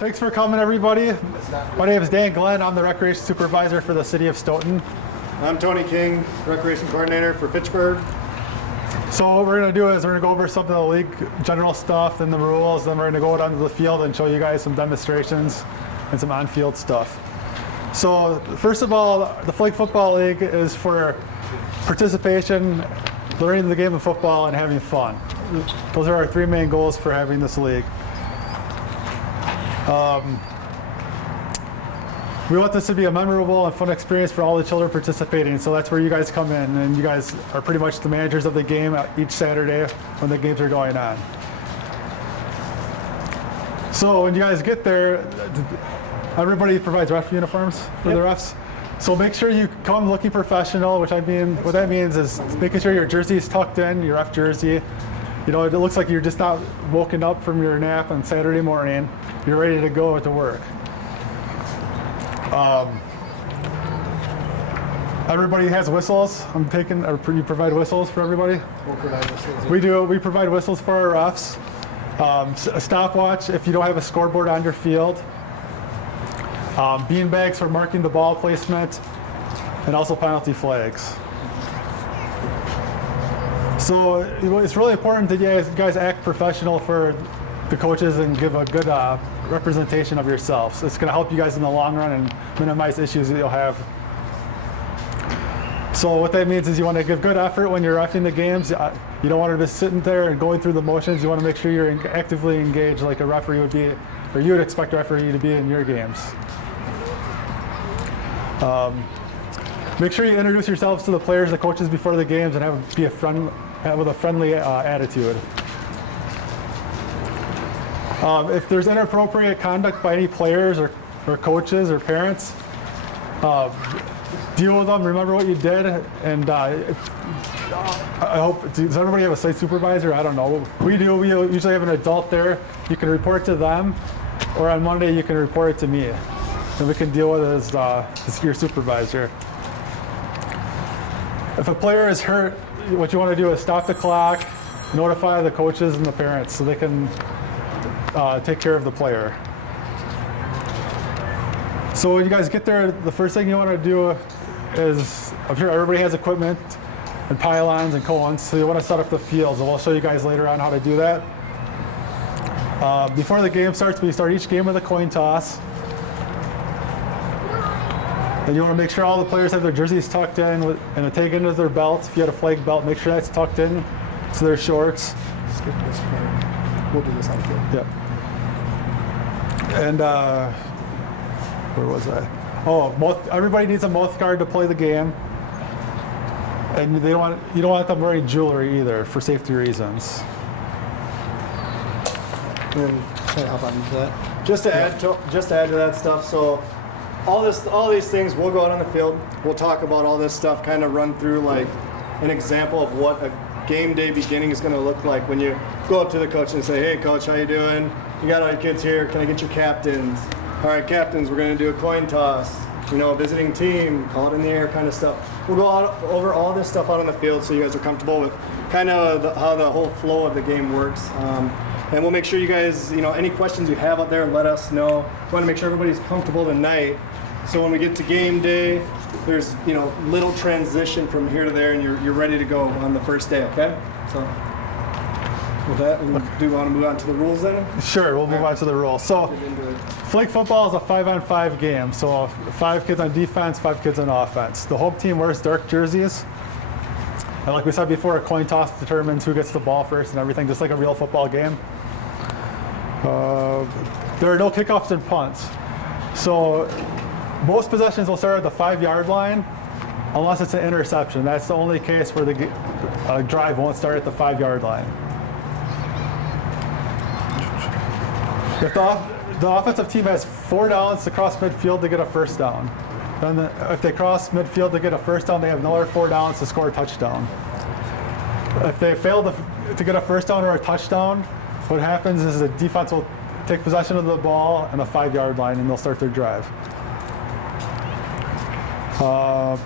Thanks for coming, everybody. My name is Dan Glenn. I'm the Recreation Supervisor for the City of Stoughton. I'm Tony King, Recreation Coordinator for Fitchburg. So what we're going to do is we're going to go over some of the league general stuff and the rules, then we're going to go out onto the field and show you guys some demonstrations and some on-field stuff. So first of all, the Flag Football League is for participation, learning the game of football, and having fun. Those are our three main goals for having this league. We want this to be a memorable and fun experience for all the children participating, so that's where you guys come in, and you guys are pretty much the managers of the game each Saturday when the games are going on. So when you guys get there, everybody provides ref uniforms for the refs. So make sure you come looking professional, what that means is making sure your jersey is tucked in, your ref jersey. You know, it looks like you're just not woken up from your nap on Saturday morning. You're ready to go to work. Everybody has whistles. You provide whistles for everybody? We'll provide whistles. We do. We provide whistles for our refs. A stopwatch if you don't have a scoreboard on your field. Bean bags for marking the ball placement, and also penalty flags. So it's really important that you guys act professional for the coaches and give a good representation of yourselves. It's going to help you guys in the long run and minimize issues that you'll have. So what that means is you want to give good effort when you're reffing the games. You don't want to be sitting there and going through the motions. You want to make sure you're actively engaged like a referee would be, or you would expect a referee to be in your games. Make sure you introduce yourselves to the players, the coaches before the games, and with a friendly attitude. If there's inappropriate conduct by any players or coaches or parents, deal with them. Remember what you did, and I hope. Does everybody have a site supervisor? I don't know. We do. We usually have an adult there. You can report to them, or on Monday you can report it to me, and we can deal with it as your supervisor. If a player is hurt, what you want to do is stop the clock, notify the coaches and the parents so they can take care of the player. So when you guys get there, the first thing you want to do is, I'm sure everybody has equipment and pylons and cones, so you want to set up the fields, and we'll show you guys later on how to do that. Before the game starts, we start each game with a coin toss. And you want to make sure all the players have their jerseys tucked in and taken into their belts. If you had a flag belt, make sure that's tucked in to their shorts. Skip this part. We'll do this on the field. Yeah. And where was I? Oh, everybody needs a mouth guard to play the game. And you don't want them wearing jewelry either for safety reasons. And can I hop on to that? Just to add to that stuff. So all these things, we'll go out on the field. We'll talk about all this stuff. Kind of run through like an example of what a game day beginning is going to look like when you go up to the coach and say, "Hey, coach, how you doing? You got all your kids here. Can I get your captains? All right, captains, we're going to do a coin toss. You know, visiting team, call it in the air kind of stuff." We'll go over all this stuff out on the field so you guys are comfortable with kind of how the whole flow of the game works. And we'll make sure you guys, any questions you have out there, let us know. We want to make sure everybody's comfortable tonight. So when we get to game day, there's, little transition from here to there, and you're ready to go on the first day, okay? So with that, do you want to move on to the rules then? Sure, we'll move on to the rules. So flag football is a 5-on-5 game. So 5 kids on defense, 5 kids on offense. The home team wears dark jerseys. And like we said before, a coin toss determines who gets the ball first and everything, just like a real football game. There are no kickoffs and punts. So most possessions will start at the 5-yard line unless it's an interception. That's the only case where the drive won't start at the 5-yard line. If the offensive team has 4 downs to cross midfield to get a first down, then if they cross midfield to get a first down, they have another 4 downs to score a touchdown. If they fail to get a first down or a touchdown, what happens is the defense will take possession of the ball on the 5-yard line and they'll start their drive.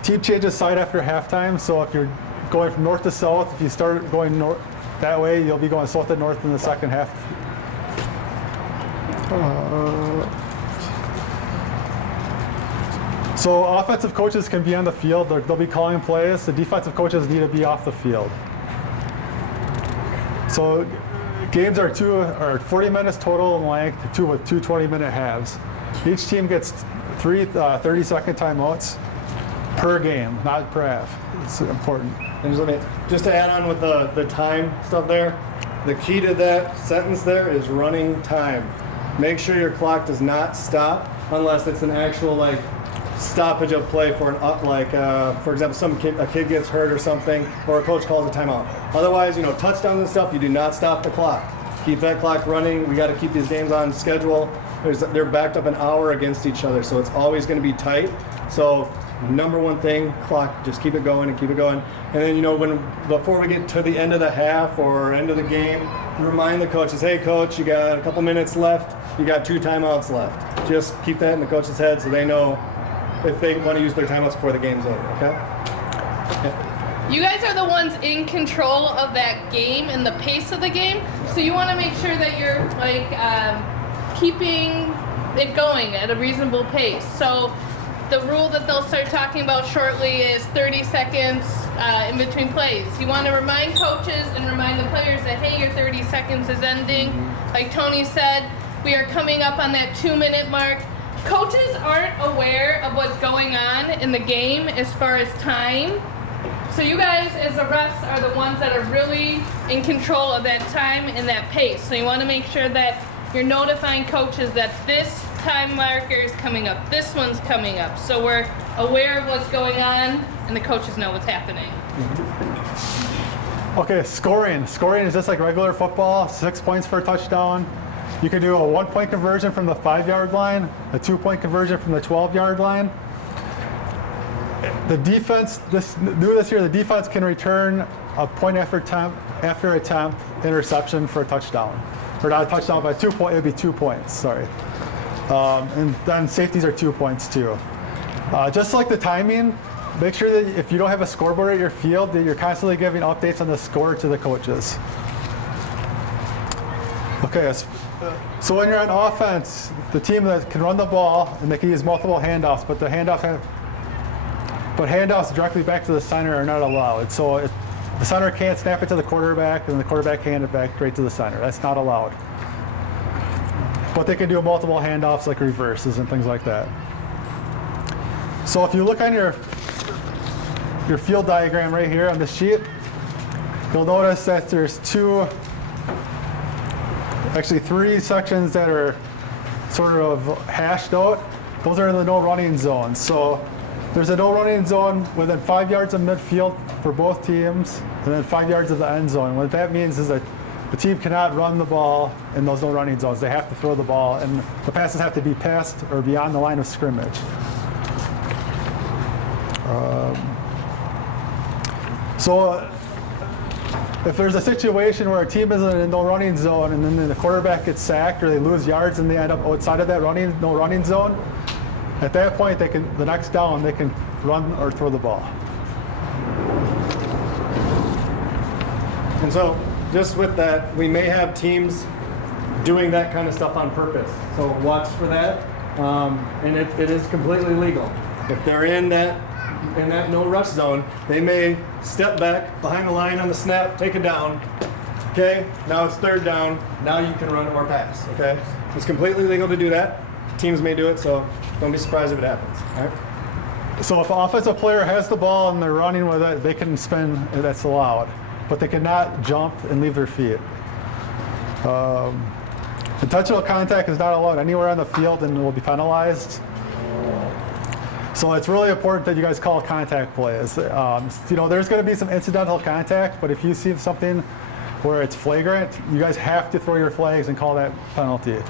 Team changes side after halftime, so if you're going from north to south, if you start going north that way, you'll be going south to north in the second half. So offensive coaches can be on the field. They'll be calling plays. The defensive coaches need to be off the field. So games are 40 minutes total in length, with two 20-minute halves. Each team gets three 30-second timeouts per game, not per half. It's important. And just to add on with the time stuff there, the key to that sentence there is running time. Make sure your clock does not stop unless it's an actual like stoppage of play for an for example, a kid gets hurt or something, or a coach calls a timeout. Otherwise, touchdowns and stuff, you do not stop the clock. Keep that clock running. We got to keep these games on schedule. They're backed up an hour against each other, so it's always going to be tight. So number one thing, clock, just keep it going and keep it going. And then, before we get to the end of the half or end of the game, remind the coaches, hey coach, you got a couple minutes left, you got 2 timeouts left. Just keep that in the coach's head so they know if they want to use their timeouts before the game's over, okay? Yeah. You guys are the ones in control of that game and the pace of the game, so you want to make sure that you're keeping it going at a reasonable pace. So the rule that they'll start talking about shortly is 30 seconds in between plays. You want to remind coaches and remind the players that, hey, your 30 seconds is ending. Like Tony said, we are coming up on that 2-minute mark. Coaches aren't aware of what's going on in the game as far as time. So you guys, as the refs, are the ones that are really in control of that time and that pace. So you want to make sure that you're notifying coaches that this time marker is coming up, this one's coming up. So we're aware of what's going on and the coaches know what's happening. Okay, scoring. Scoring is just like regular football, 6 points for a touchdown. You can do a 1-point conversion from the 5-yard line, a 2-point conversion from the 12-yard line. The defense, this year, the defense can return a point after attempt interception for a touchdown. Or not a touchdown, but it would be 2 points, sorry. And then safeties are 2 points too. Just like the timing, make sure that if you don't have a scoreboard at your field, that you're constantly giving updates on the score to the coaches. Okay, so when you're on offense, the team that can run the ball, and they can use multiple handoffs, but handoffs directly back to the center are not allowed. So the center can't snap it to the quarterback, and the quarterback can't hand it back straight to the center. That's not allowed. But they can do multiple handoffs like reverses and things like that. So if you look on your field diagram right here on the sheet, you'll notice that there's actually 3 sections that are sort of hashed out. Those are the no running zones. So there's a no running zone within 5 yards of midfield for both teams, and then 5 yards of the end zone. What that means is that the team cannot run the ball in those no running zones. They have to throw the ball, and the passes have to be past or beyond the line of scrimmage. So if there's a situation where a team is in a no running zone and then the quarterback gets sacked or they lose yards and they end up outside of that no running zone, at that point the next down they can run or throw the ball. And so just with that, we may have teams doing that kind of stuff on purpose. So watch for that. And it is completely legal. If they're in that no rush zone, they may step back behind the line on the snap, take it down. Okay, now it's 3rd down. Now you can run or pass. Okay, it's completely legal to do that. Teams may do it, so don't be surprised if it happens. All right. So if an offensive player has the ball and they're running with it, they can spin. That's allowed, but they cannot jump and leave their feet. Intentional contact is not allowed anywhere on the field and will be penalized. So it's really important that you guys call contact plays. There's going to be some incidental contact, but if you see something where it's flagrant, you guys have to throw your flags and call that penalty.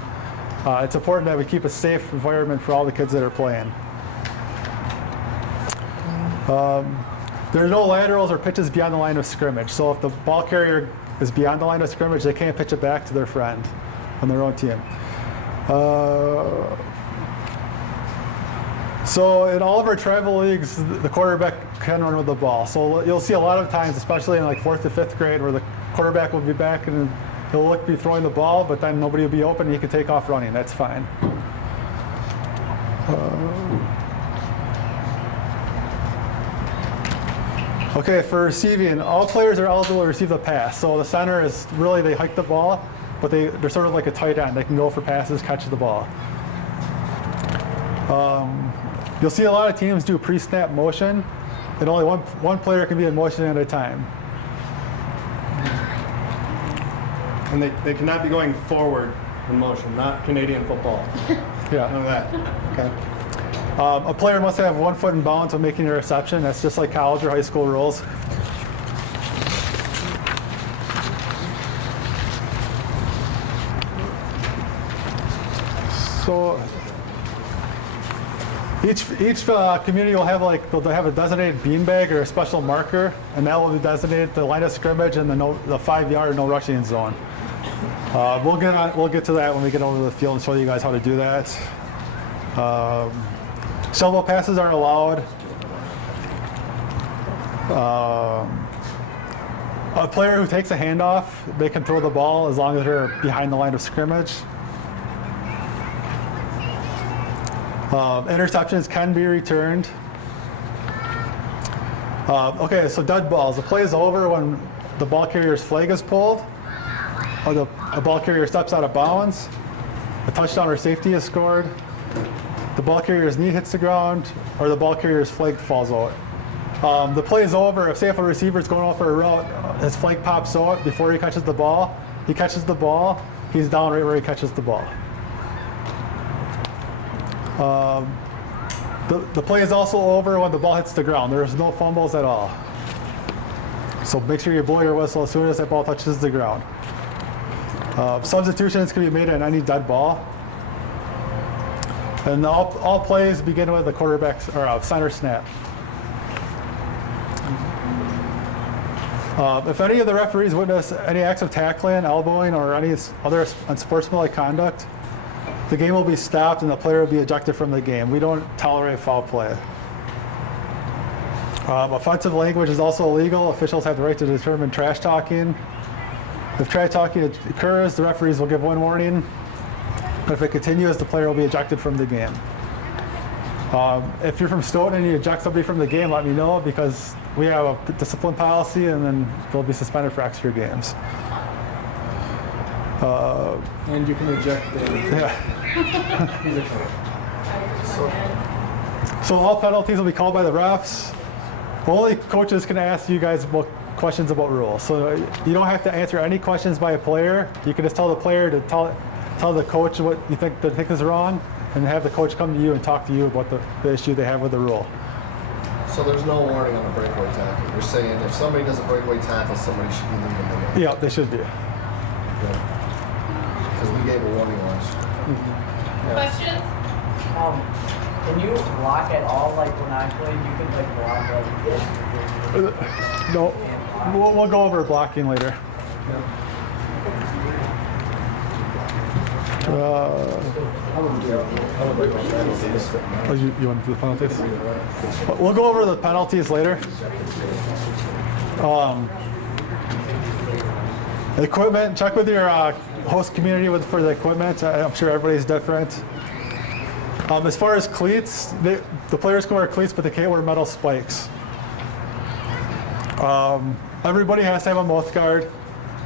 It's important that we keep a safe environment for all the kids that are playing. There are no laterals or pitches beyond the line of scrimmage. So if the ball carrier is beyond the line of scrimmage, they can't pitch it back to their friend on their own team. So in all of our travel leagues, the quarterback can run with the ball. So you'll see a lot of times, especially in like 4th to 5th grade, where the quarterback will be back and he'll be throwing the ball, but then nobody will be open and he can take off running. That's fine. Okay, for receiving, all players are eligible to receive the pass. So the center is really, they hike the ball, but they're sort of like a tight end. They can go for passes, catch the ball. You'll see a lot of teams do pre-snap motion, and only one player can be in motion at a time. And they cannot be going forward in motion, not Canadian football. Yeah. None of that. Okay. A player must have 1 foot in bounds when making a reception. That's just like college or high school rules. So each community will have they'll have a designated beanbag or a special marker, and that will be designated the line of scrimmage and the 5-yard no rushing zone. We'll get to that when we get over to the field and show you guys how to do that. Shovel passes are allowed. A player who takes a handoff, they can throw the ball as long as they're behind the line of scrimmage. Interceptions can be returned. Okay, so dead balls. The play is over when the ball carrier's flag is pulled, or the ball carrier steps out of bounds, a touchdown or safety is scored, the ball carrier's knee hits the ground, or the ball carrier's flag falls out. The play is over if, say, if a receiver is going off for a route, his flag pops out before he catches the ball, he's down right where he catches the ball. The play is also over when the ball hits the ground. There's no fumbles at all. So make sure you blow your whistle as soon as that ball touches the ground. Substitutions can be made on any dead ball. And all plays begin with a quarterback or a center snap. If any of the referees witness any acts of tackling, elbowing, or any other unsportsmanlike conduct, the game will be stopped and the player will be ejected from the game. We don't tolerate foul play. Offensive language is also illegal. Officials have the right to determine trash talking. If trash talking occurs, the referees will give one warning. But if it continues, the player will be ejected from the game. If you're from Stoughton and you eject somebody from the game, let me know, because we have a discipline policy and then they'll be suspended for extra games. And you can eject the. Yeah. So all penalties will be called by the refs. Only coaches can ask you guys about questions about rules. So you don't have to answer any questions by a player. You can just tell the player to tell the coach what you think is wrong, and have the coach come to you and talk to you about the issue they have with the rule. So there's no warning on the breakaway tackle. You're saying if somebody does a breakaway tackle, somebody should be leaving the game. Yeah, they should be. Because we gave a warning once. Questions? Can you block at all? Like when I played, you could like block like this. No, we'll go over blocking later. You want to do the penalties? We'll go over the penalties later. Equipment, check with your host community for the equipment. I'm sure everybody's different. As far as cleats, the players can wear cleats, but they can't wear metal spikes. Everybody has to have a mouth guard.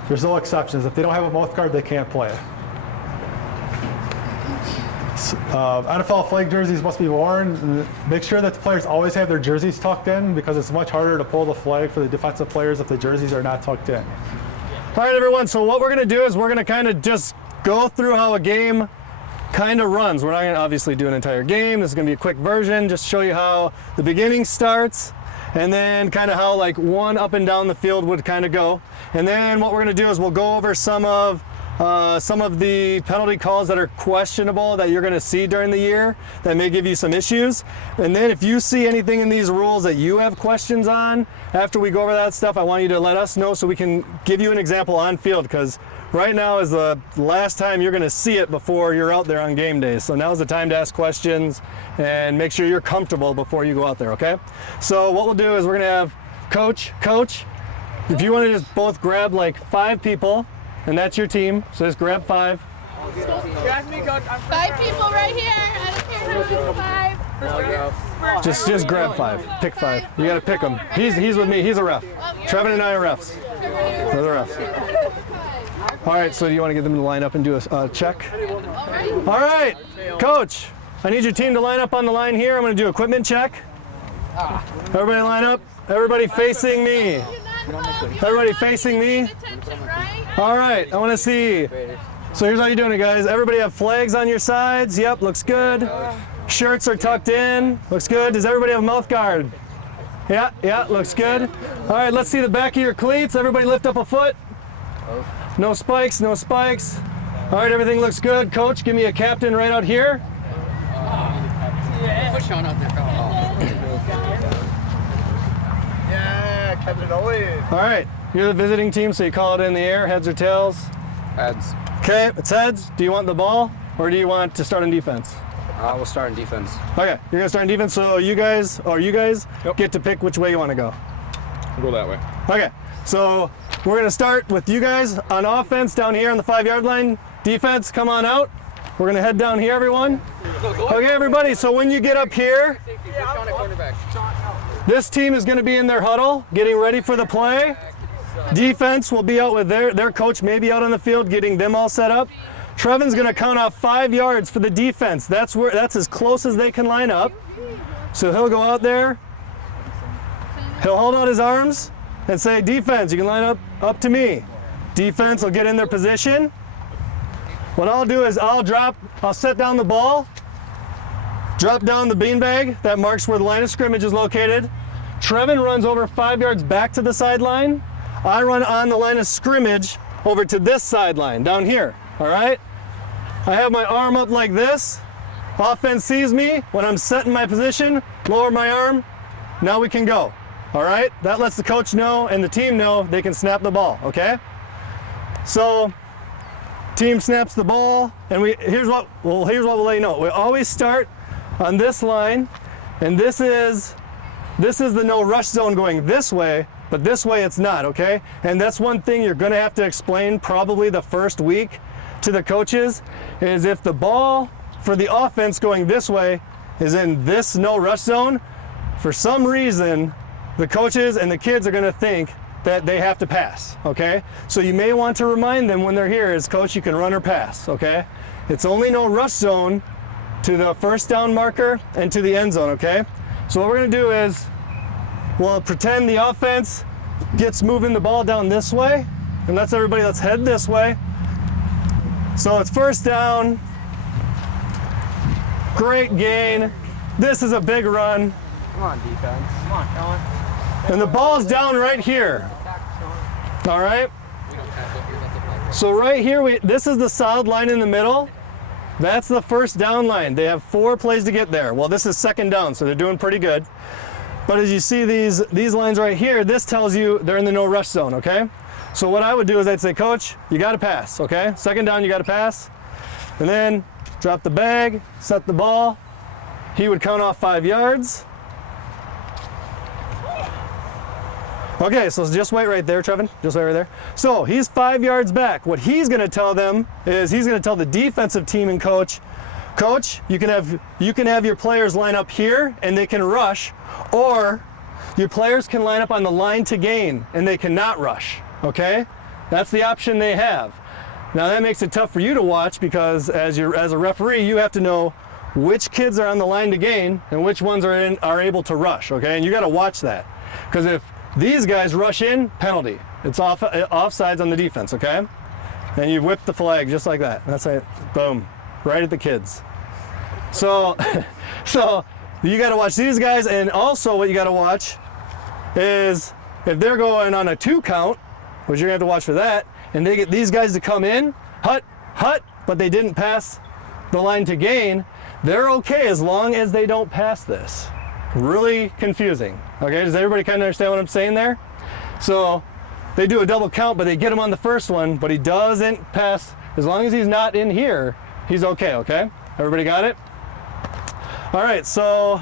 There's no exceptions. If they don't have a mouth guard, they can't play. NFL flag jerseys must be worn. Make sure that the players always have their jerseys tucked in, because it's much harder to pull the flag for the defensive players if the jerseys are not tucked in. All right, everyone. So what we're going to do is we're going to kind of just go through how a game kind of runs. We're not going to obviously do an entire game. This is going to be a quick version, just show you how the beginning starts, and then kind of how like one up and down the field would kind of go. And then what we're going to do is we'll go over some of the penalty calls that are questionable that you're going to see during the year that may give you some issues. And then if you see anything in these rules that you have questions on, after we go over that stuff, I want you to let us know so we can give you an example on field, because right now is the last time you're going to see it before you're out there on game day. So now's the time to ask questions and make sure you're comfortable before you go out there, okay? So what we'll do is we're going to have Coach, if you want to just both grab like 5 people, and that's your team, so just grab 5. You asked me, Coach. 5 people right here. I don't care how many 5. Just grab 5. Pick 5. You got to pick him. He's with me. He's a ref. Trevin and I are refs. We're the refs. All right, so do you want to get them to line up and do a check? All right, Coach, I need your team to line up on the line here. I'm going to do equipment check. Everybody line up. Everybody facing me. Everybody facing me. All right, I want to see. So here's how you're doing it, guys. Everybody have flags on your sides. Yep, looks good. Shirts are tucked in. Looks good. Does everybody have a mouth guard? Yeah, looks good. All right, let's see the back of your cleats. Everybody lift up a foot. No spikes, no spikes. All right, everything looks good. Coach, give me a captain right out here. Yeah, Captain always. All right, you're the visiting team, so you call it in the air, heads or tails? Heads. Okay, it's heads. Do you want the ball, or do you want to start on defense? We'll start in defense. Okay, you're gonna start on defense, so you guys get to pick which way you want to go. We'll go that way. Okay, so we're gonna start with you guys on offense down here on the 5-yard line. Defense, come on out. We're gonna head down here, everyone. Okay, everybody, so when you get up here, this team is gonna be in their huddle, getting ready for the play. Defense will be out with their coach, maybe out on the field, getting them all set up. Trevin's gonna count off 5 yards for the defense. That's as close as they can line up. So he'll go out there, he'll hold out his arms and say, defense, you can line up to me. Defense will get in their position. What I'll do is I'll set down the ball, drop down the beanbag that marks where the line of scrimmage is located. Trevin runs over 5 yards back to the sideline. I run on the line of scrimmage over to this sideline down here, all right? I have my arm up like this. Offense sees me. When I'm set in my position, lower my arm. Now we can go, all right? That lets the coach know and the team know they can snap the ball, okay? So, team snaps the ball, and here's what we'll let you know. We always start on this line, and this is the no rush zone going this way, but this way it's not, okay? And that's one thing you're gonna have to explain probably the first week to the coaches, is if the ball for the offense going this way is in this no rush zone, for some reason, the coaches and the kids are gonna think that they have to pass, okay? So you may want to remind them when they're here is, coach, you can run or pass, okay? It's only no rush zone to the first down marker and to the end zone, okay? So what we're gonna do is, we'll pretend the offense gets moving the ball down this way, and let's head this way. So it's first down, great gain. This is a big run. Come on, defense. Come on, Colin. And the ball's down right here. All right? So right here, this is the solid line in the middle. That's the first down line. They have 4 plays to get there. Well, this is second down, so they're doing pretty good. But as you see these lines right here, this tells you they're in the no rush zone, okay? So what I would do is I'd say, coach, you gotta pass, okay? Second down, you gotta pass. And then drop the bag, set the ball. He would count off 5 yards. Okay, so just wait right there, Trevin. Just wait right there. So he's 5 yards back. What he's gonna tell them is he's gonna tell the defensive team and coach, you can have your players line up here and they can rush, or your players can line up on the line to gain and they cannot rush, okay? That's the option they have. Now that makes it tough for you to watch because as a referee, you have to know which kids are on the line to gain and which ones are able to rush, okay? And you gotta watch that. Because if these guys rush in, penalty. It's offsides on the defense, okay? And you whip the flag just like that. That's it, boom, right at the kids. So you gotta watch these guys, and also what you gotta watch is if they're going on a 2 count, which you're gonna have to watch for that, and they get these guys to come in, hut, but they didn't pass the line to gain, they're okay as long as they don't pass this. Really confusing. Okay, does everybody kind of understand what I'm saying there? So they do a double count, but they get him on the first one, but he doesn't pass. As long as he's not in here, he's okay? Everybody got it? All right, so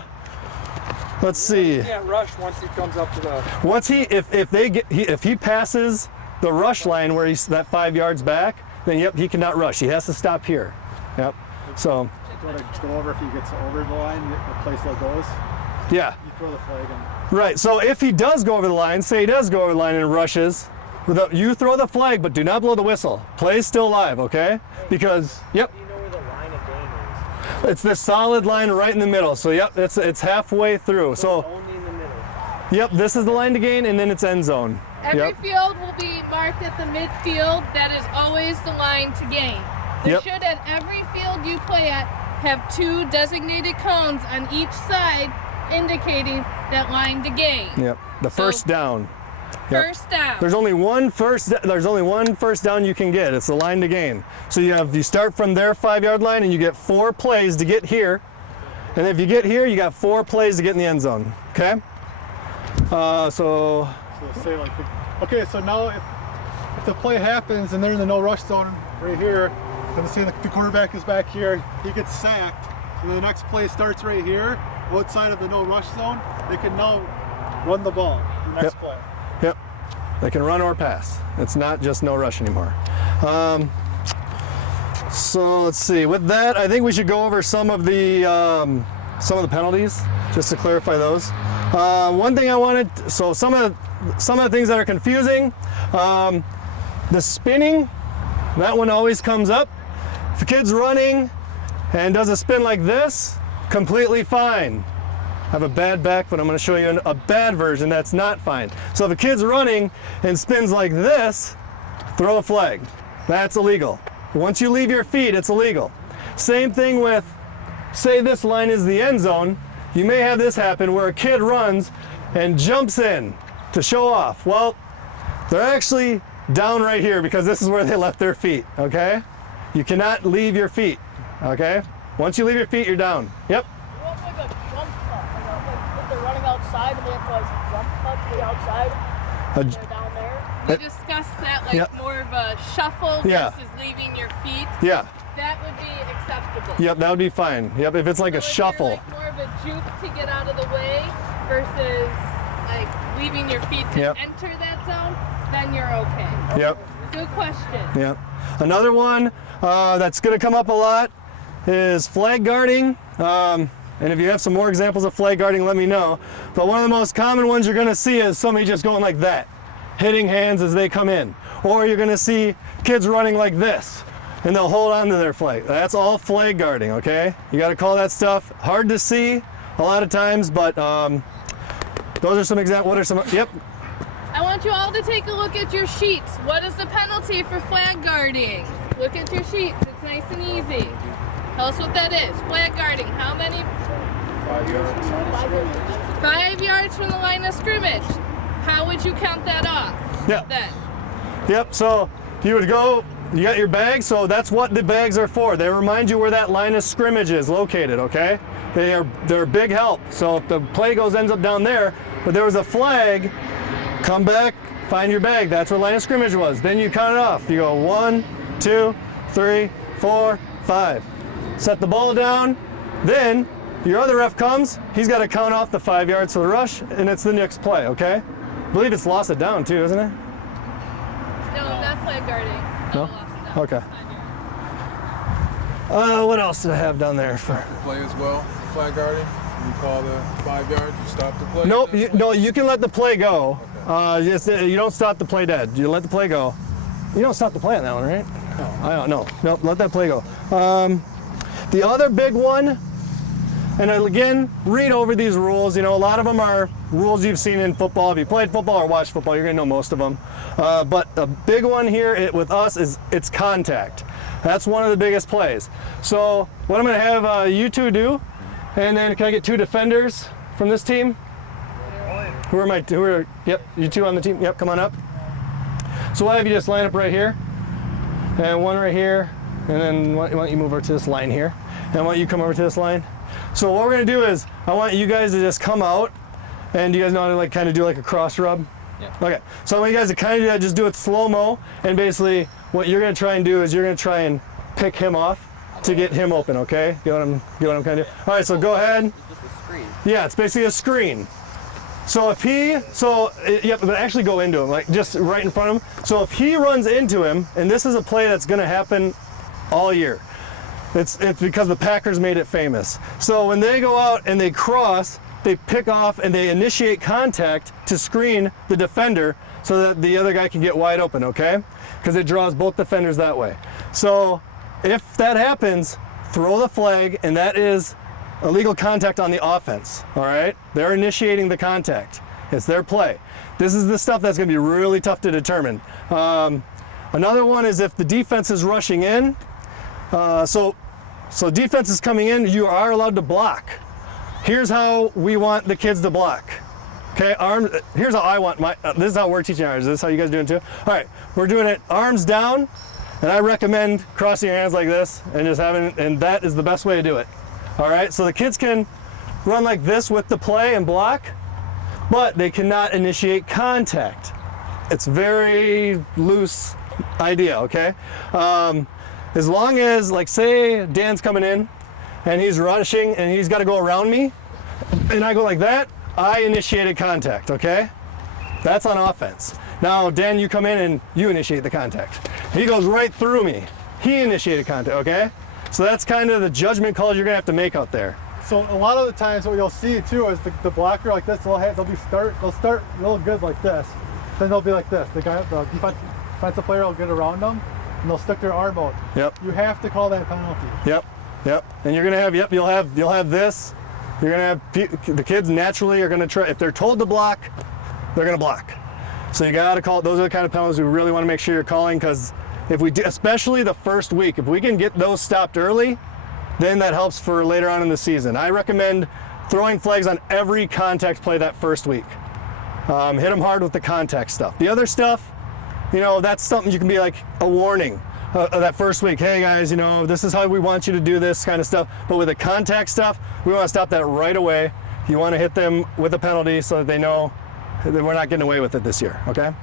let's see. He can't rush once he comes up to the... Once if he passes the rush line where he's that 5 yards back, then yep, he cannot rush. He has to stop here. Yep. So Do you want to go over if he gets over the line, the play still goes? Yeah. You throw the flag in. Right, so if he does go over the line, say he does go over the line and rushes, you throw the flag, but do not blow the whistle. Play's still live, okay? Because, yep. Do you know where the line of game is? It's this solid line right in the middle. So, yep, it's halfway through. So, Only in the middle. yep, this is the line to gain, and then it's end zone. Every Yep. field will be marked at the midfield. That is always the line to gain. There Yep. should, at every field you play at, have 2 designated cones on each side indicating that line to gain. Yep, the first down. Yep. First down. There's only one first down you can get. It's the line to gain. So you start from their 5-yard line and you get 4 plays to get here. And if you get here, you got 4 plays to get in the end zone. Okay? So So say like, okay, so now if the play happens and they're in the no rush zone right here, then say the quarterback is back here, he gets sacked, and the next play starts right here, outside of the no rush zone, they can now run the ball. The next Yep. play. Yep, they can run or pass. It's not just no rush anymore. So let's see. With that, I think we should go over some of the penalties just to clarify those. One thing I wanted, so some of the things that are confusing, the spinning, that one always comes up. If a kid's running and does a spin like this, completely fine. I have a bad back, but I'm going to show you a bad version that's not fine. So if a kid's running and spins like this, throw a flag. That's illegal. Once you leave your feet, it's illegal. Same thing with, say this line is the end zone, you may have this happen where a kid runs and jumps in to show off. Well, they're actually down right here because this is where they left their feet, okay? You cannot leave your feet, okay? Once you leave your feet, you're down. Yep. You want like a jump cut, like if they're running outside and they have to like jump cut to the outside, they're down there. We discussed that like Yep. more of a shuffle Yeah. versus leaving your feet. Yeah. That would be acceptable. Yep, that would be fine. Yep, if it's like a So if shuffle. you're like more of a juke to get out of the way versus like leaving your feet to Yep. enter that zone, then you're okay. Yep. Good question. Yep. Another one that's going to come up a lot is flag guarding. And if you have some more examples of flag guarding, let me know. But one of the most common ones you're going to see is somebody just going like that, hitting hands as they come in. Or you're going to see kids running like this, and they'll hold on to their flag. That's all flag guarding, okay? You got to call that stuff. Hard to see a lot of times, but those are some examples. What are some? Yep. I want you all to take a look at your sheets. What is the penalty for flag guarding? Look at your sheets. It's nice and easy. Tell us what that is. Flag guarding. How many? 5 yards. 5 yards from the line of scrimmage. How would you count that off? Yeah. Then. Yep, so you would go, you got your bags, so that's what the bags are for. They remind you where that line of scrimmage is located, okay? They're a big help. So if the play ends up down there, but there was a flag, come back, find your bag. That's where line of scrimmage was. Then you count it off. You go 1, 2, 3, 4, 5. Set the ball down, then your other ref comes, he's got to count off the 5 yards for the rush, and it's the next play, okay? I believe it's lost it down too, isn't it? No, not flag guarding. No? Lost it down. Okay. 5 yards. What else did I have down there for? Play as well. Flag guarding. You call the 5 yards. You stop the play. Nope. You can let the play go. You don't stop the play dead. You let the play go. You don't stop the play on that one, right? No. I don't know. Nope. Let that play go. The other big one, and again, read over these rules. You know, a lot of them are rules you've seen in football. If you played football or watched football, you're gonna know most of them. But a big one here with us is it's contact. That's one of the biggest plays. So what I'm gonna have you two do, and then can I get 2 defenders from this team? Yep, you 2 on the team. Yep, come on up. So why have you just line up right here, and 1 right here, and then why don't you move over to this line here, and why don't you come over to this line. So what we're gonna do is I want you guys to just come out, and you guys know how to like kind of do like a cross rub. Yeah. Okay. So I want you guys to kind of do that. Just do it slow mo, and basically what you're gonna try and do is you're gonna try and pick him off to get him open. Okay. Get what I'm kind of do. All right. So go ahead. It's just a screen. Yeah, it's basically a screen. So but actually go into him, like just right in front of him. So if he runs into him, and this is a play that's gonna happen all year. It's because the Packers made it famous. So when they go out and they cross, they pick off and they initiate contact to screen the defender so that the other guy can get wide open, okay? Because it draws both defenders that way. So if that happens, throw the flag, and that is illegal contact on the offense, all right? They're initiating the contact. It's their play. This is the stuff that's gonna be really tough to determine. Another one is if the defense is rushing in, so defense is coming in, you are allowed to block. Here's how we want the kids to block. Okay, here's how I want this is how we're teaching ours. Is this how you guys doing too? All right, we're doing it arms down, and I recommend crossing your hands like this and just and that is the best way to do it. All right, so the kids can run like this with the play and block, but they cannot initiate contact. It's very loose idea, okay? As long as, like, say Dan's coming in and he's rushing and he's got to go around me and I go like that, I initiated contact, okay? That's on offense. Now, Dan, you come in and you initiate the contact. He goes right through me. He initiated contact, okay? So that's kind of the judgment calls you're gonna have to make out there. So a lot of the times what you'll see too is the blocker like this, they'll start real good like this. Then they'll be like this. The defensive player will get around them and they'll stick their arm out. Yep. You have to call that penalty. Yep. And you're gonna have, you'll have this. You're gonna have, the kids naturally are gonna try, if they're told to block, they're gonna block. So you gotta call, those are the kind of penalties we really wanna make sure you're calling, because if we do, especially the first week, if we can get those stopped early, then that helps for later on in the season. I recommend throwing flags on every contact play that first week. Hit them hard with the contact stuff. The other stuff, that's something you can be like a warning that first week. Hey guys, this is how we want you to do this kind of stuff. But with the contact stuff, we want to stop that right away. You want to hit them with a penalty so that they know that we're not getting away with it this year, okay?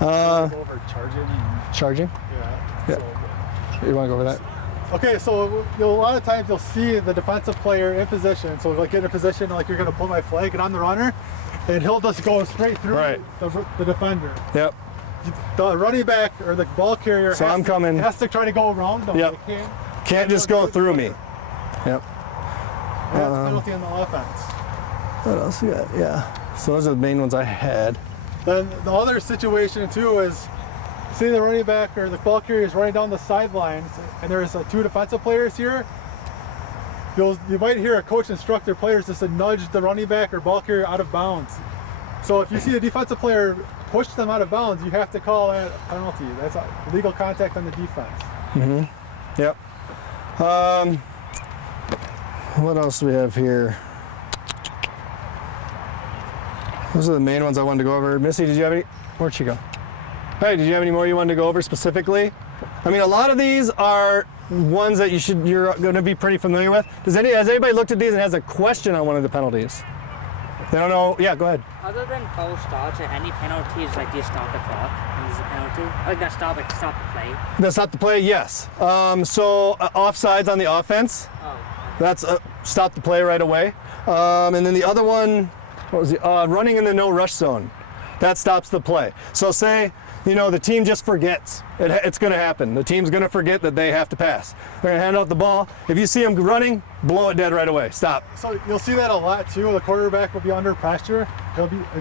Over charging. Charging? Yeah. You want to go over that? Okay, so a lot of times you'll see the defensive player in position. So like get in a position like you're going to pull my flag and I'm the runner, and he'll just go straight through the defender. Yep. The running back or the ball carrier has to try to go around them. Yep. Can't just go through me. Yep. That's penalty on the offense. What else we got? Yeah. So those are the main ones I had. Then the other situation too is, see the running back or the ball carrier is running down the sidelines and there's two defensive players here. You might hear a coach instruct their players just to nudge the running back or ball carrier out of bounds. So if you see the defensive player push them out of bounds, you have to call that a penalty. That's illegal contact on the defense. Mm-hmm. Yep. What else do we have here? Those are the main ones I wanted to go over. Missy, did you have any? Where'd she go? Hey, did you have any more you wanted to go over specifically? I mean, a lot of these are ones that you're going to be pretty familiar with. Has anybody looked at these and has a question on one of the penalties? They don't know. Yeah, go ahead. Other than false starts, any penalties like do you stop the clock? Is a penalty? Like that stop the play? That's not the play. Yes. So offsides on the offense. Oh. That's stop the play right away. And then the other one, what was it? Running in the no rush zone. That stops the play. So say, the team just forgets. It's going to happen. The team's going to forget that they have to pass. They're going to hand out the ball. If you see them running, blow it dead right away. Stop. So you'll see that a lot too. The quarterback will be under pressure.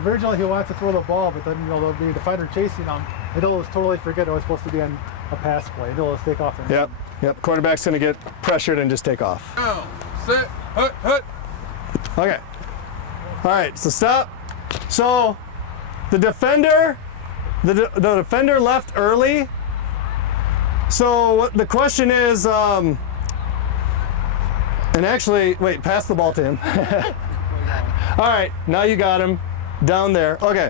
Originally he wants to throw the ball, but then there'll be a defender chasing him. And he'll just totally forget it was supposed to be on a pass play. He'll just take off. Yep. Quarterback's going to get pressured and just take off. Down, set, hut. Okay. All right. So stop. So the defender. The defender left early. So the question is, and actually, wait, pass the ball to him. All right, now you got him down there. Okay,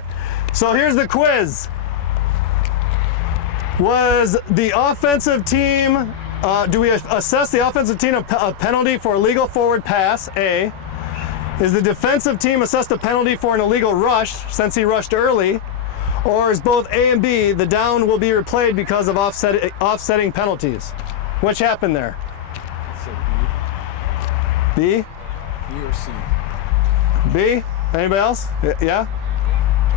so here's the quiz. Was the offensive team, do we assess the offensive team a penalty for illegal forward pass, A? Is the defensive team assessed a penalty for an illegal rush since he rushed early? Or is both A and B, the down will be replayed because of offsetting penalties? Which happened there? B? B or C? B? Anybody else? Yeah?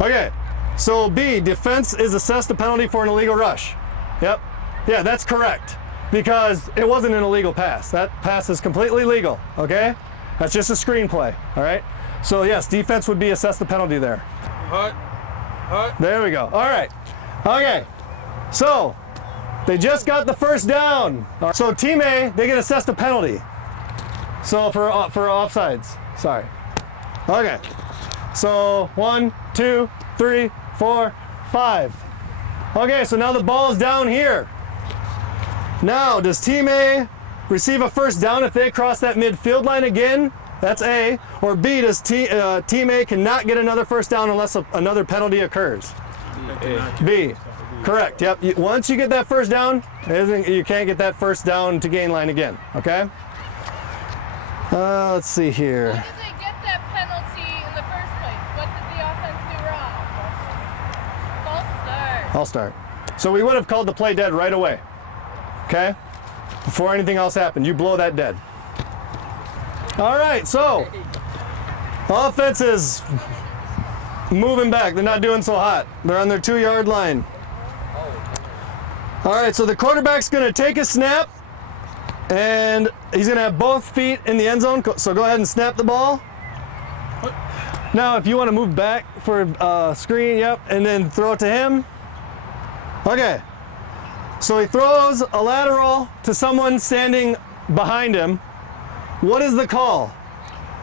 Okay. So B, defense is assessed a penalty for an illegal rush. Yep. Yeah, that's correct. because it wasn't an illegal pass. That pass is completely legal, okay? That's just a screenplay, all right? So yes, defense would be assess the penalty there. Hut. There we go. All right. Okay. So they just got the first down. So team A, they get assessed a penalty. So for offsides. Sorry. Okay. So 1, 2, 3, 4, 5. Okay, so now the ball is down here. Now, does team A receive a first down if they cross that midfield line again? That's A. Or B, does team A cannot get another first down unless another penalty occurs? B. Correct. Yep. Once you get that first down, you can't get that first down to gain line again. Okay. Let's see here. How did they get that penalty in the first place? What did the offense do wrong? False start. I'll start. So we would have called the play dead right away. Okay? Before anything else happened, you blow that dead. All right, so offense is moving back. They're not doing so hot. They're on their 2-yard line. All right, so the quarterback's going to take a snap, and he's going to have both feet in the end zone. So go ahead and snap the ball. Now, if you want to move back for a screen, yep, and then throw it to him. Okay. So he throws a lateral to someone standing behind him. What is the call?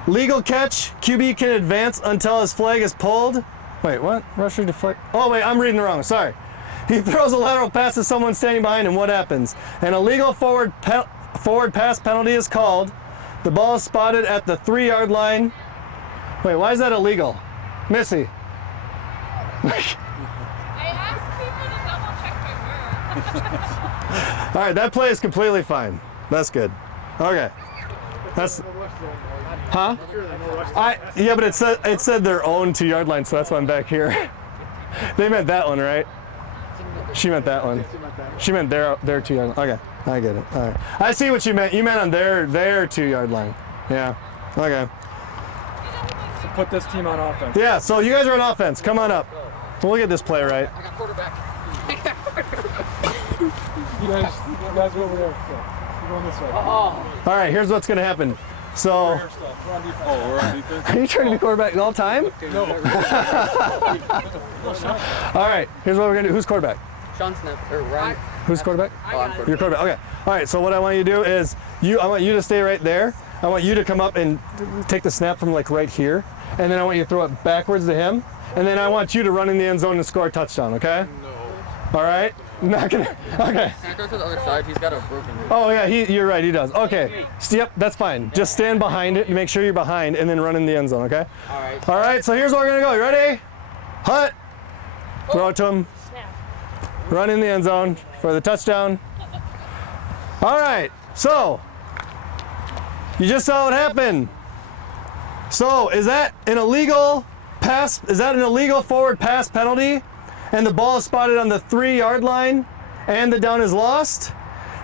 Legal catch. QB can advance until his flag is pulled. Wait, what? Rusher deflect. Oh, wait, I'm reading it wrong. Sorry. He throws a lateral pass to someone standing behind him. What happens? An illegal forward pass penalty is called. The ball is spotted at the 3-yard line. Wait, why is that illegal? Missy. I asked people to double check my work. All right, that play is completely fine. That's good. Okay. That's. Huh? Yeah, but it said their own 2-yard line, so that's why I'm back here. They meant that one, right? She meant that one. She meant their 2-yard line. Okay, I get it. All right. I see what you meant. You meant on their 2-yard line. Yeah. Okay. So put this team on offense. Yeah. So you guys are on offense. Come on up. We'll get this play right. I got quarterback. you guys go over there. You're going this way. All right. Here's what's gonna happen. So. We're on defense. Are you trying to be quarterback all the time? No. All right. Here's what we're gonna do. Who's quarterback? Sean Snap or Ryan. Who's quarterback? Oh, I'm quarterback. You're quarterback. Okay. All right. So what I want you to do is I want you to stay right there. I want you to come up and take the snap from like right here, and then I want you to throw it backwards to him, and then I want you to run in the end zone and score a touchdown. Okay? No. All right. Not gonna. Okay. Can I go to the other side? He's got a broken. Oh yeah. You're right. He does. Okay. Yep. That's fine. Just stand behind it. Make sure you're behind, and then run in the end zone. Okay? All right. All right. So here's where we're gonna go. You ready? Hut. Throw it to him. Snap. Run in the end zone for the touchdown. All right, so you just saw what happened. So is that an illegal pass? Is that an illegal forward pass penalty? And the ball is spotted on the 3-yard line and the down is lost?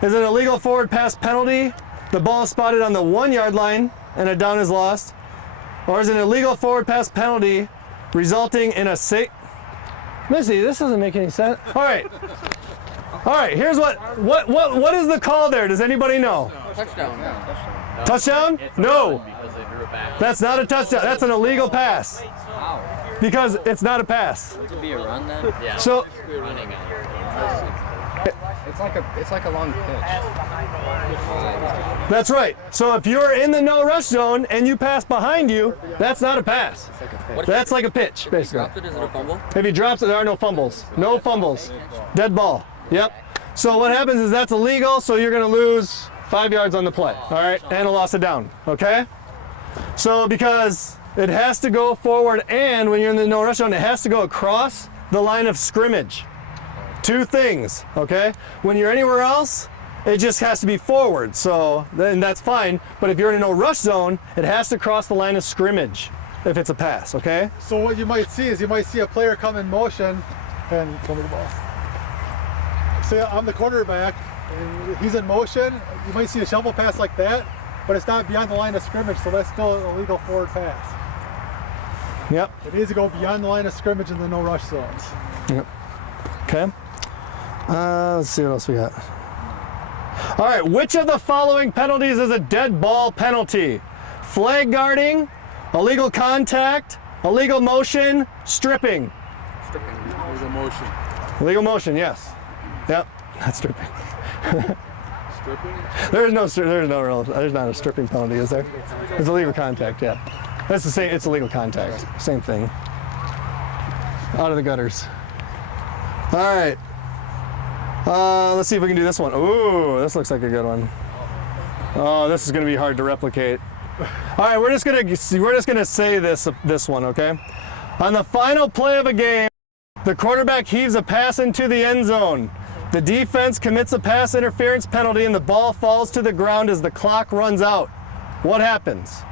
Is it an illegal forward pass penalty? The ball is spotted on the 1-yard line and a down is lost? Or is it an illegal forward pass penalty resulting in a Missy, this doesn't make any sense. All right. All right, here's what is the call there? Does anybody know? Touchdown. Touchdown? No. That's not a touchdown. That's an illegal pass. Because it's not a pass. Would it be a run then? Yeah. So Running It's like a long pitch. that's right. So if you're in the no rush zone and you pass behind you, that's not a pass. That's like a pitch, basically. Dropped it, is it a fumble? If he drops it, there are no fumbles. No fumbles. Dead ball. Yep. So what happens is that's illegal, so you're going to lose 5 yards on the play. All right? And a loss of down. Okay? So because it has to go forward, and when you're in the no rush zone, it has to go across the line of scrimmage. 2 things. Okay? When you're anywhere else, it just has to be forward. So then that's fine. But if you're in a no rush zone, it has to cross the line of scrimmage if it's a pass. Okay? So what you might see is you might see a player come in motion and come to the ball. Say I'm the quarterback and he's in motion. You might see a shovel pass like that, but it's not beyond the line of scrimmage, so that's still an illegal forward pass. Yep. It needs to go beyond the line of scrimmage in the no rush zones. Yep. Okay. Let's see what else we got. All right, which of the following penalties is a dead ball penalty? Flag guarding, illegal contact, illegal motion, stripping. Illegal motion. Illegal motion, yes. Yep, that's stripping. Stripping? There's not a stripping penalty, is there? It's illegal contact, yeah. That's the same, it's illegal contact. Same thing. Out of the gutters. All right. Let's see if we can do this one. Ooh, this looks like a good one. Oh, this is gonna be hard to replicate. All right, we're just gonna say this one, okay? On the final play of a game, the quarterback heaves a pass into the end zone. The defense commits a pass interference penalty and the ball falls to the ground as the clock runs out. What happens?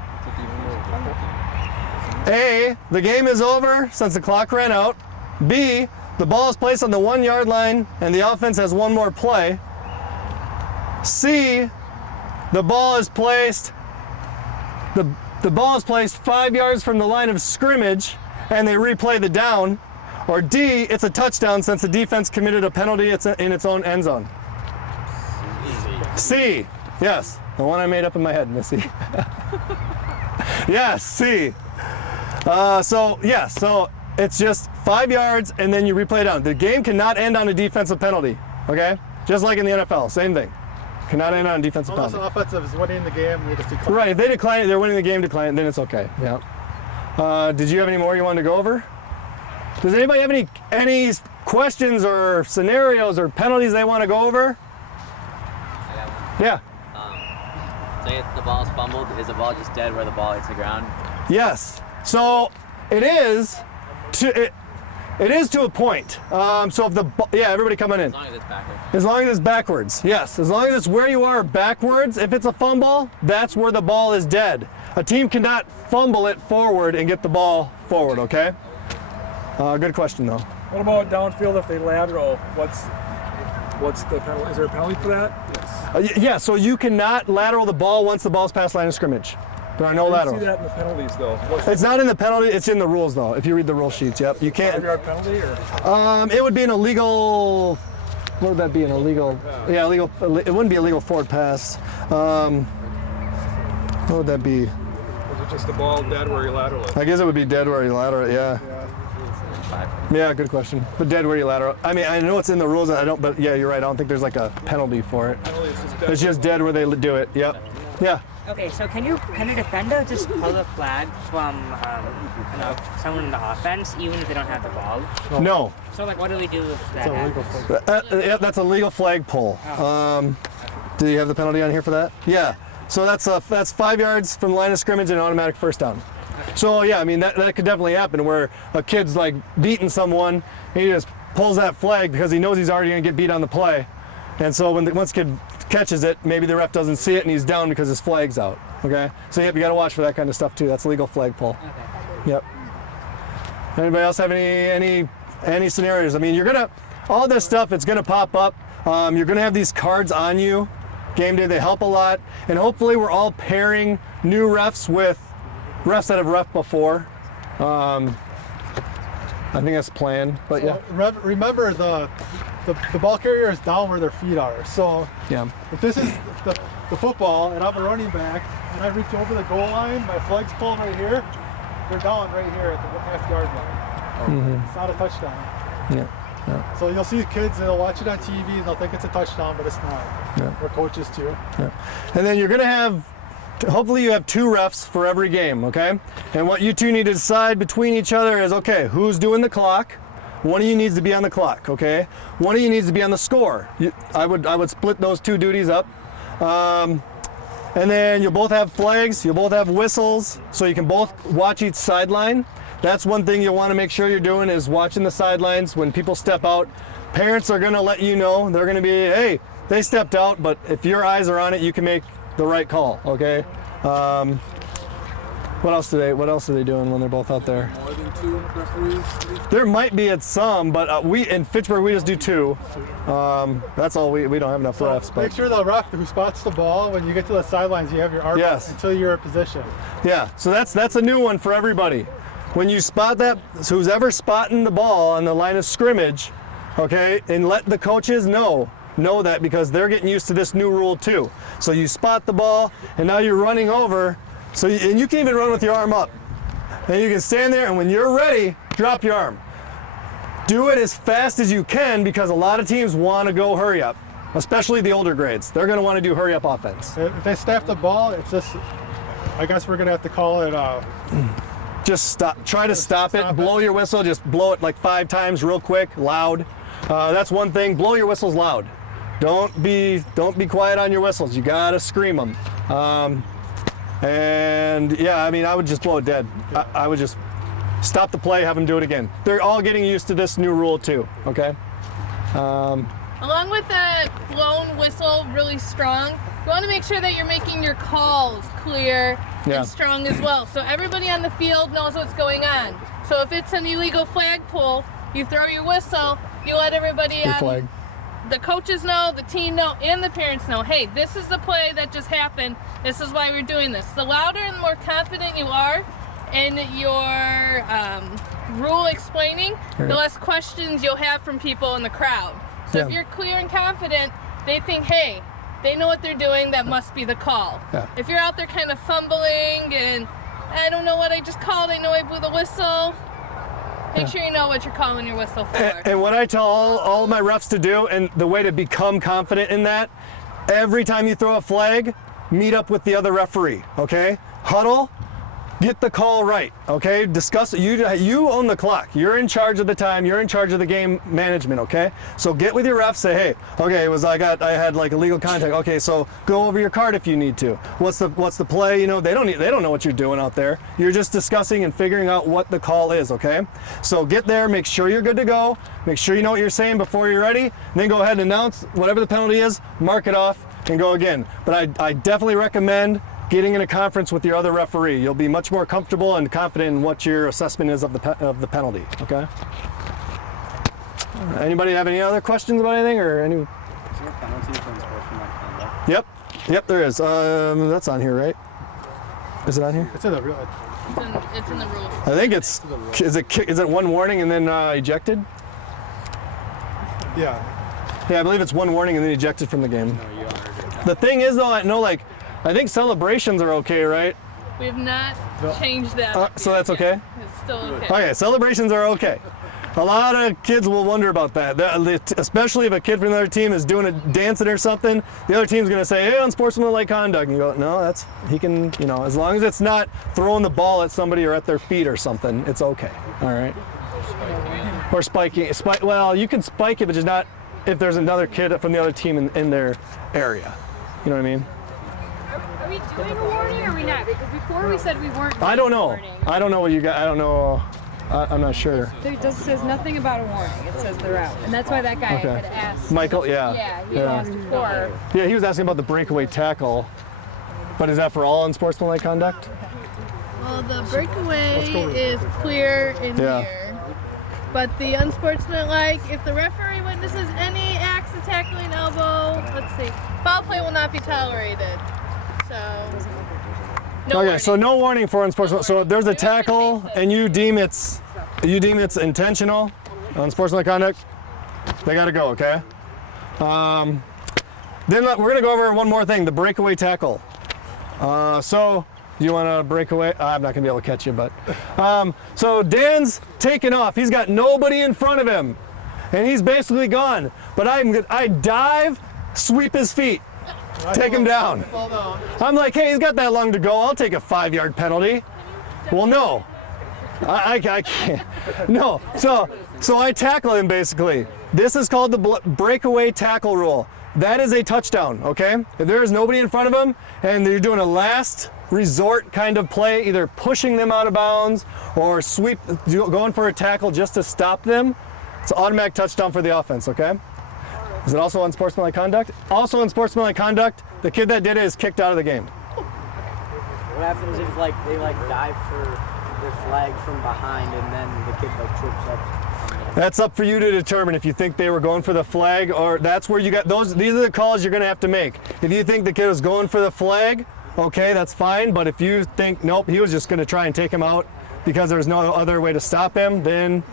A, the game is over since the clock ran out. B, the ball is placed on the 1 yard line and the offense has one more play. C, the ball is placed 5 yards from the line of scrimmage and they replay the down. Or D, it's a touchdown since the defense committed a penalty in its own end zone. C, yes, the one I made up in my head, Missy. Yes, C. So it's just 5 yards and then you replay down. The game cannot end on a defensive penalty, okay? Just like in the NFL, same thing. Cannot end on a defensive penalty. Unless the offensive is winning the game, they just decline. Right, if they decline it, they're winning the game, decline it, then it's okay, yeah. Did you have any more you wanted to go over? Does anybody have any questions or scenarios or penalties they want to go over? Yeah. Say if the ball is fumbled, is the ball just dead where the ball hits the ground? Yes. So it is to a point. So if everybody coming in. As long as it's backwards. As long as it's backwards, yes. As long as it's where you are backwards, if it's a fumble, that's where the ball is dead. A team cannot fumble it forward and get the ball forward, okay? Good question, though. What about downfield if they lateral? What's the penalty? Is there a penalty for that? Yes. Yeah, so you cannot lateral the ball once the ball's past line of scrimmage. There are no laterals. See that in the penalties, though. It's not in the penalty, it's in the rules, though. If you read the rule sheets, yep. You can't. 5 yard penalty, or? It would be an illegal. What would that be? An illegal? Yeah, illegal. It wouldn't be a legal forward pass. What would that be? Is it just the ball dead where you lateral it? I guess it would be dead where you lateral it, yeah. Yeah, good question. But dead where you lateral. I mean, I know it's in the rules, but yeah, you're right. I don't think there's like a penalty for it. It's just dead where they do it. Yep. Yeah. Okay, so can a defender just pull a flag from someone in the offense even if they don't have the ball? No. So like, what do we do if that happens? Yeah, that's a legal flag pull. Oh. Do you have the penalty on here for that? Yeah. So that's 5 yards from the line of scrimmage and an automatic first down. So yeah, I mean that could definitely happen where a kid's like beating someone, and he just pulls that flag because he knows he's already going to get beat on the play, and so once kid catches it, maybe the ref doesn't see it and he's down because his flag's out. Okay, so yep, you got to watch for that kind of stuff too. That's a legal flag pull. Okay. Yep. Anybody else have any scenarios? I mean, all this stuff, it's gonna pop up. You're gonna have these cards on you. Game day, they help a lot, and hopefully we're all pairing new refs with refs that have ref before. I think that's planned, but yeah. Remember the ball carrier is down where their feet are. So yeah. If this is the football and I'm a running back and I reach over the goal line, my flag's pulled right here, they're down right here at the half-yard line. It's not a touchdown. Yeah. So you'll see kids, they'll watch it on TV and they'll think it's a touchdown, but it's not. Yeah. Or coaches too. Yeah. And then you're gonna have, hopefully you have 2 refs for every game, okay? And what you two need to decide between each other is, okay, who's doing the clock? One of you needs to be on the clock, okay? One of you needs to be on the score. I would split those 2 duties up. And then you'll both have flags, you'll both have whistles, so you can both watch each sideline. That's one thing you'll want to make sure you're doing is watching the sidelines when people step out. Parents are going to let you know. They're going to be, hey, they stepped out, but if your eyes are on it, you can make the right call, okay? What else are they doing when they're both out there? More than 2 referees? There might be at some, but we in Fitchburg we just do 2. That's all. We don't have enough refs. But make sure the ref who spots the ball, when you get to the sidelines, you have your arm up until you're in position. Yeah, so that's a new one for everybody. When you spot that, so who's ever spotting the ball on the line of scrimmage, okay, and let the coaches know, know that because they're getting used to this new rule too. So you spot the ball, and now you're running over. And you can even run with your arm up. And you can stand there, and when you're ready, drop your arm. Do it as fast as you can because a lot of teams want to go hurry up, especially the older grades. They're going to want to do hurry up offense. If they snap the ball, it's just, I guess we're going to have to call it. Just stop. Try to stop it. Blow your whistle. Just blow it like 5 times real quick, loud. That's one thing. Blow your whistles loud. Don't be quiet on your whistles. You gotta scream them. And yeah, I mean, I would just blow it dead. I would just stop the play, have them do it again. They're all getting used to this new rule too. Okay. Along with that blown whistle really strong, you want to make sure that you're making your calls clear and strong as well. So everybody on the field knows what's going on. So if it's an illegal flag pull, you throw your whistle, you let everybody on, the coaches know, the team know, and the parents know, hey, this is the play that just happened. This is why we're doing this. The louder and more confident you are in your rule explaining, the less questions you'll have from people in the crowd. So if you're clear and confident, they think, hey, they know what they're doing, that must be the call. If you're out there kind of fumbling and I don't know what I just called, I know I blew the whistle, make sure you know what you're calling your whistle for. And what I tell all my refs to do, and the way to become confident in that, every time you throw a flag, meet up with the other referee, okay? Huddle, get the call right, okay? Discuss it. You own the clock. You're in charge of the time. You're in charge of the game management, okay? So get with your refs. Say, hey, okay, I had like illegal contact. Okay, so go over your card if you need to. What's the play? You know, they don't know what you're doing out there. You're just discussing and figuring out what the call is, okay? So get there. Make sure you're good to go. Make sure you know what you're saying before you're ready. And then go ahead and announce whatever the penalty is. Mark it off and go again. But I definitely recommend getting in a conference with your other referee. You'll be much more comfortable and confident in what your assessment is of the penalty, okay? Anybody have any other questions about anything or any? Is there a penalty for unsportsmanlike conduct? Yep, there is. That's on here, right? Is it on here? It's in the rule. It's in the rules. I think is it one warning and then ejected? Yeah. Yeah, I believe it's one warning and then ejected from the game. The thing is though, I think celebrations are okay, right? We have not changed that. So that's okay? It's still okay. Okay, celebrations are okay. A lot of kids will wonder about that, especially if a kid from another team is doing a dancing or something. The other team's going to say, hey, unsportsmanlike conduct. And you go, no, he can, as long as it's not throwing the ball at somebody or at their feet or something, it's okay. All right. Or spiking. Well, you can spike it, but just not if there's another kid from the other team in their area. You know what I mean? Are we doing a warning or are we not? Because before we said we weren't doing I don't know. warning. I don't know what you got. I don't know. I'm not sure. It says nothing about a warning. It says they're out. And that's why that guy had asked. Michael, yeah. Yeah, he had asked before. Yeah, he was asking about the breakaway tackle. But is that for all unsportsmanlike conduct? Well, the breakaway is clear in here. But the unsportsmanlike, if the referee witnesses any acts of tackling elbow, let's see, foul play will not be tolerated. So, no warning. So no warning for unsportsmanlike. So if there's a tackle and you deem it's intentional, unsportsmanlike conduct, they got to go. Okay. Then we're gonna go over one more thing: the breakaway tackle. So you want to break away? I'm not gonna be able to catch you, but so Dan's taking off. He's got nobody in front of him, and he's basically gone. But I dive, sweep his feet. Take him down. I'm like, hey, he's got that long to go. I'll take a 5-yard penalty. Well, no, I can't. No. So I tackle him basically. This is called the breakaway tackle rule. That is a touchdown. Okay. If there is nobody in front of him and you're doing a last resort kind of play, either pushing them out of bounds or going for a tackle just to stop them, it's an automatic touchdown for the offense. Okay. Is it also unsportsmanlike conduct? Also unsportsmanlike conduct, the kid that did it is kicked out of the game. What happens if they dive for their flag from behind and then the kid trips up? That's up for you to determine if you think they were going for the flag, or that's where you got those. These are the calls you're going to have to make. If you think the kid was going for the flag, okay, that's fine. But if you think, nope, he was just going to try and take him out because there's no other way to stop him, then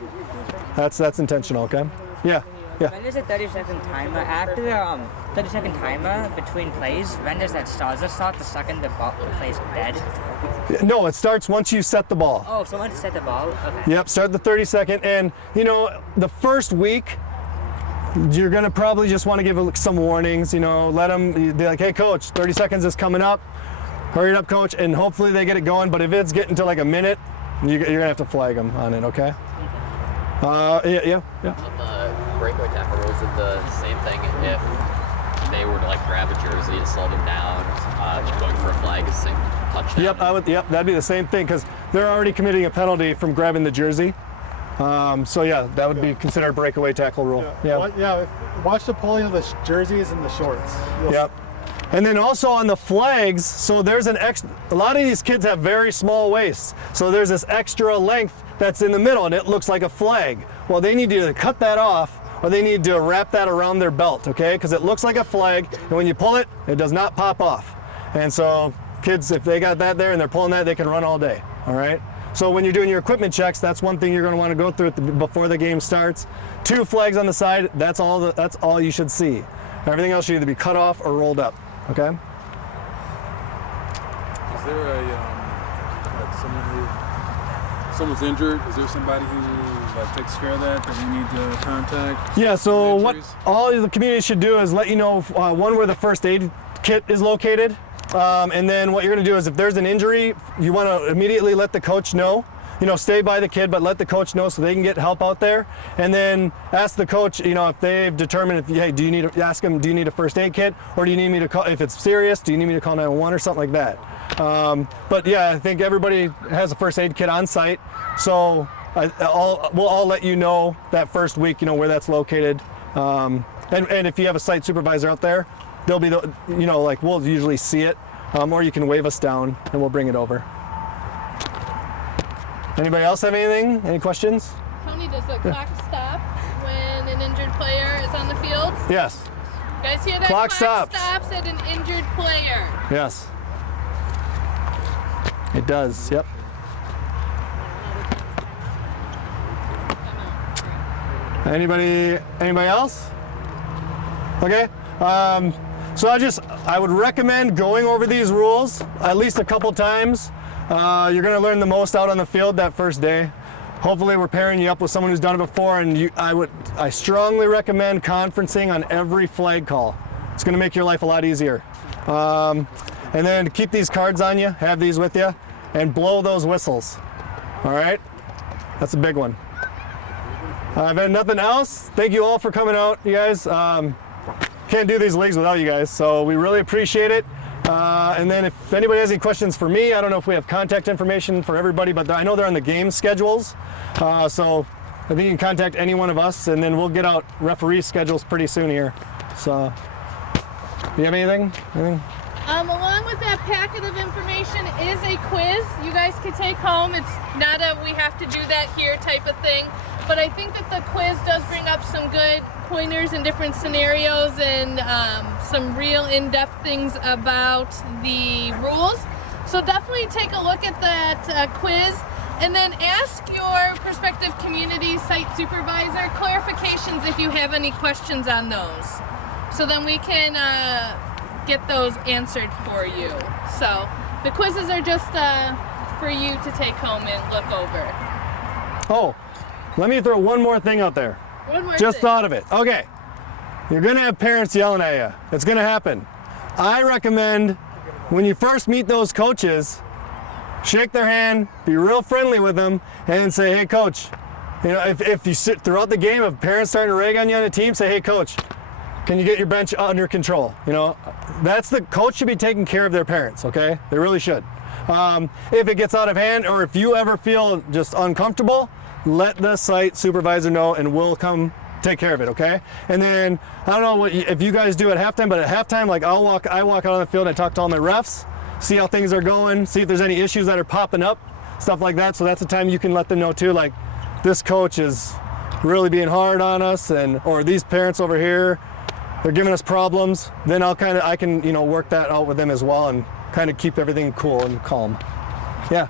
that's intentional, okay? Yeah. Yeah. When there's a 30-second timer, after the 30-second timer between plays, when does that start? Does it start the second the play's dead? No, it starts once you set the ball. Oh, so once you set the ball? Okay. Yep, start the 30-second. And, you know, the first week, you're going to probably just want to give some warnings, you know, let them be like, hey, coach, 30 seconds is coming up. Hurry it up, coach, and hopefully they get it going. But if it's getting to like a minute, you're going to have to flag them on it, okay? Yeah. On the breakaway tackle rules, is the same thing if they were to like grab a jersey and slow them down, going for a flag is the same touchdown? Yep, that'd be the same thing because they're already committing a penalty from grabbing the jersey. So yeah, that would be considered a breakaway tackle rule. Yeah. Watch the pulling of the jerseys and the shorts. Yep. And then also on the flags, so there's a lot of these kids have very small waists. So there's this extra length that's in the middle and it looks like a flag. Well, they need to either cut that off or they need to wrap that around their belt, okay? Because it looks like a flag and when you pull it, it does not pop off. And so kids, if they got that there and they're pulling that, they can run all day, all right? So when you're doing your equipment checks, that's one thing you're going to want to go through before the game starts. 2 flags on the side, that's all you should see. Everything else should either be cut off or rolled up, okay? Is there someone's injured? Is there somebody who takes care of that we need to contact? Yeah, so what all the community should do is let you know, one, where the first aid kit is located. And then what you're going to do is if there's an injury, you want to immediately let the coach know. You know, stay by the kid, but let the coach know so they can get help out there. And then ask the coach, you know, if they've determined, hey, do you need a first aid kit? Or do you need me to call, if it's serious, do you need me to call 911 or something like that? But yeah, I think everybody has a first aid kit on site. So we'll all let you know that first week, you know, where that's located. And if you have a site supervisor out there, they'll be, we'll usually see it, or you can wave us down and we'll bring it over. Anybody else have anything? Any questions? Tony, does the clock stop when an injured player is on the field? Yes. You guys hear that? Clock stops at an injured player. Yes. It does, yep. Anybody else? Okay. So I would recommend going over these rules at least a couple times. You're going to learn the most out on the field that first day. Hopefully we're pairing you up with someone who's done it before, and I strongly recommend conferencing on every flag call. It's going to make your life a lot easier. And then keep these cards on you, have these with you, and blow those whistles. All right? That's a big one. I've had nothing else. Thank you all for coming out, you guys. Can't do these leagues without you guys, so we really appreciate it. And then if anybody has any questions for me, I don't know if we have contact information for everybody, but I know they're on the game schedules. So I think you can contact any one of us, and then we'll get out referee schedules pretty soon here. So, do you have anything? Along with that packet of information is a quiz you guys could take home. It's not a we have to do that here type of thing, but I think that the quiz does bring up some good pointers in different scenarios and some real in-depth things about the rules. So definitely take a look at that quiz and then ask your prospective community site supervisor clarifications if you have any questions on those. So then we can get those answered for you. So the quizzes are just for you to take home and look over. Oh, let me throw one more thing out there. One more Just thing. thought of it. Okay. You're going to have parents yelling at you. It's going to happen. I recommend when you first meet those coaches, shake their hand, be real friendly with them, and say, hey, coach, you know, if you sit throughout the game, if parents starting to rag on you on the team, say, hey, coach, can you get your bench under control? You know, that's the coach should be taking care of their parents, okay? They really should. If it gets out of hand or if you ever feel just uncomfortable, let the site supervisor know and we'll come take care of it, okay? And then, I don't know if you guys do at halftime, but at halftime, like I walk out on the field and I talk to all my refs, see how things are going, see if there's any issues that are popping up, stuff like that. So that's the time you can let them know too, like this coach is really being hard on us or these parents over here, they're giving us problems. Then I can, work that out with them as well and kind of keep everything cool and calm. Yeah.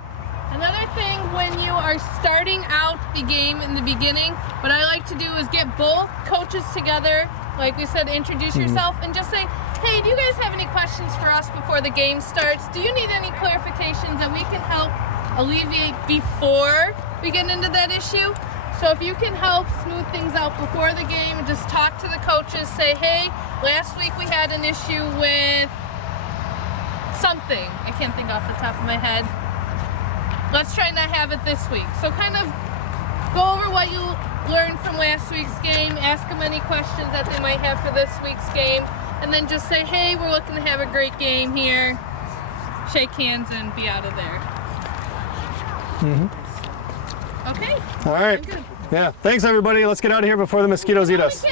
Another thing when you are starting out the game in the beginning, what I like to do is get both coaches together, like we said, introduce yourself, and just say, hey, do you guys have any questions for us before the game starts? Do you need any clarifications that we can help alleviate before we get into that issue? So if you can help smooth things out before the game, just talk to the coaches, say, hey, last week we had an issue with something. I can't think off the top of my head. Let's try not have it this week. So kind of go over what you learned from last week's game, ask them any questions that they might have for this week's game, and then just say, hey, we're looking to have a great game here. Shake hands and be out of there. Mm-hmm. Okay. All right. Yeah. Thanks, everybody. Let's get out of here before the mosquitoes eat us.